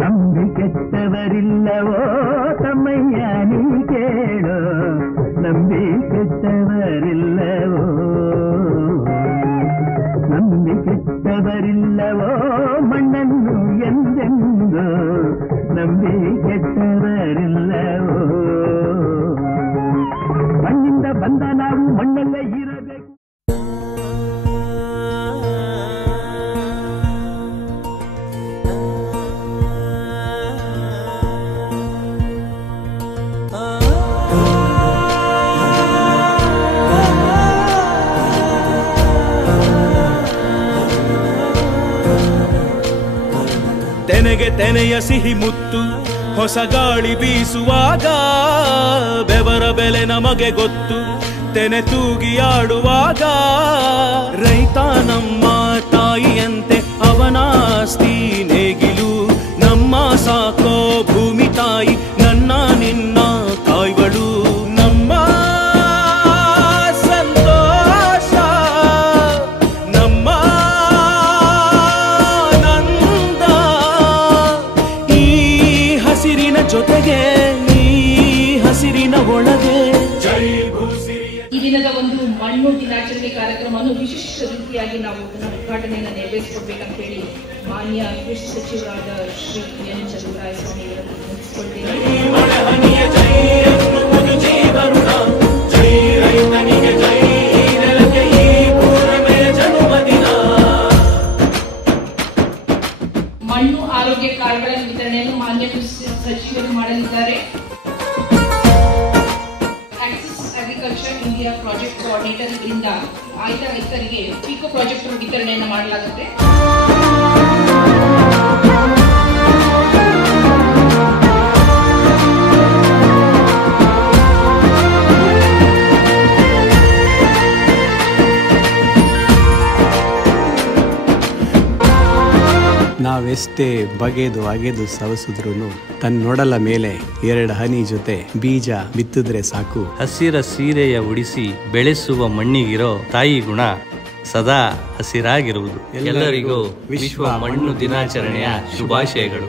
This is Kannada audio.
ನಂಬಿ ಕೆಟ್ಟವರಿಲ್ಲವೋ ತಮ್ಮಯ್ಯ ನೀ ಕೇಳೋ, ನಂಬಿ ಕೆಟ್ಟವರಿಲ್ಲವೋ, ನಂಬಿ ಕೆಟ್ಟವರಿಲ್ಲವೋ ಮಣ್ಣನ್ನು ಎಂದೆಂದು, ನಂಬಿ ಕೆಟ್ಟವರಿಲ್ಲವೋ. ಮಣ್ಣಿಂದ ಬಂದ ನಾವು ಮಣ್ಣಲ್ಲೇ ಇರಬೇಕು. ತೆನೆಗೆ ತೆನೆಯ ಸಿಹಿ ಮುತ್ತು ಹೊಸ ಗಾಳಿ ಬೀಸುವಾಗ, ಬೆವರ ಬೆಲೆ ನಮಗೆ ಗೊತ್ತು ತೆನೆ ತೂಗಿ ಆಡುವಾಗ. ರೈತ ನಮ್ಮ ತಾಯಿಯಂತೆ ಅವನಾಸ್ತಿ ನೇಗಿಲು, ನಮ್ಮ ಸಾಕೋ ಭೂಮಿ ತಾಯಿ ನನ್ನ ನಿನ್ನ ಕಾಯ್ಗಳು. ನಮ್ಮ ಸಂತೋಷ ನಮ್ಮ ನಂದ, ಈ ಹಸಿರಿನ ಜೊತೆಗೆ ಈ ಹಸಿರಿನ ಒಳಗೆ. ಈ ದಿನದ ಒಂದು ಮಣ್ಣು ದಿನಾಚರಣೆ ಕಾರ್ಯಕ್ರಮವನ್ನು ವಿಶಿಷ್ಟ ರೀತಿಯಾಗಿ ನಾವು ಉದ್ಘಾಟನೆಯನ್ನು ನೆರವೇರಿಸಿಕೊಡ್ಬೇಕಂತ ಹೇಳಿ ಮಾನ್ಯ ಕೃಷಿ ಸಚಿವರಾದ ಶ್ರೀ ಎನ್ ಚಲುವರಾಯ ಸ್ವಾಮಿ ಅವರನ್ನು ಮುಗಿಸಿಕೊಳ್ತೇನೆ. ಮಣ್ಣು ಆರೋಗ್ಯ ಕಾರ್ಡ್ಗಳ ವಿತರಣೆಯನ್ನು ಮಾನ್ಯ ಕೃಷಿ ಸಚಿವರು ಮಾಡಲಿದ್ದಾರೆ. ಅಗ್ರಿಕಲ್ಚರ್ ಇಂಡಿಯಾ ಪ್ರಾಜೆಕ್ಟ್ ಕೋಆರ್ಡಿನೇಟರ್ ಇಂದ ಆಯ್ದ ರೈತರಿಗೆ ಪಿಕೋ ಪ್ರಾಜೆಕ್ಟ್ ವಿತರಣೆಯನ್ನು ಮಾಡಲಾಗುತ್ತೆ. ನಾವೆಷ್ಟೇ ಬಗೆದು ಅಗೆದು ಸವಸಿದ್ರು ತನ್ನೊಡಲ ಮೇಲೆ 2 ಹನಿ ಜೊತೆ ಬೀಜ ಬಿತ್ತಿದ್ರೆ ಸಾಕು. ಹಸಿರ ಸೀರೆಯ ಉಡಿಸಿ ಬೆಳೆಸುವ ಮಣ್ಣಿಗಿರೋ ತಾಯಿ ಗುಣ ಸದಾ ಹಸಿರಾಗಿರುವುದು. ಎಲ್ಲರಿಗೂ ವಿಶ್ವ ಮಣ್ಣು ದಿನಾಚರಣೆಯ ಶುಭಾಶಯಗಳು.